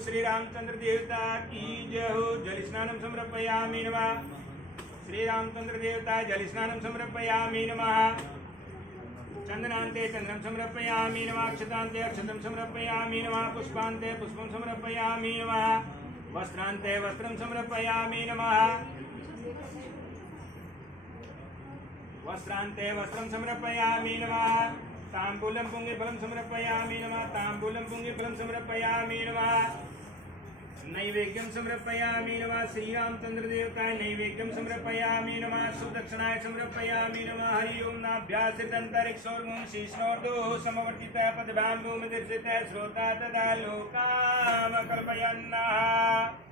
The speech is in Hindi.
श्री रामचंद्र देवता की जय हो। जल स्नानं समर्पयामि नमः। श्री रामचंद्र देवता जल स्नानं समर्पयामि नमः। चंदनांते चंद्रं समर्पयामि नमः। अक्षतांते अक्षतं समर्पयामि नमः। पुष्पांते पुष्पं समर्पयामि नमः। वस्त्रांते वस्त्रं समर्पयामि नमः। वस्त्रांते वस्त्रं समर्पयामि नमः। तांबूलं पुंगीफलं समर्पयामि नमः। तांबूलं पुंगीफलं समर्पयामि नमः। नैवेद्यं समर्पयामि नमः। श्री रामचंद्र देवताय नैवेद्यं समर्पयामि नमः। सुदक्षिणाय समर्पयामि नमः। हरि ओम नाभ्यासितंतरिक्षोर्मुं शीर्ष्णोर्दो समवर्तितः पदभां भूमिदर्शितः श्रोता तदा लोकाम कल्पयन्नः।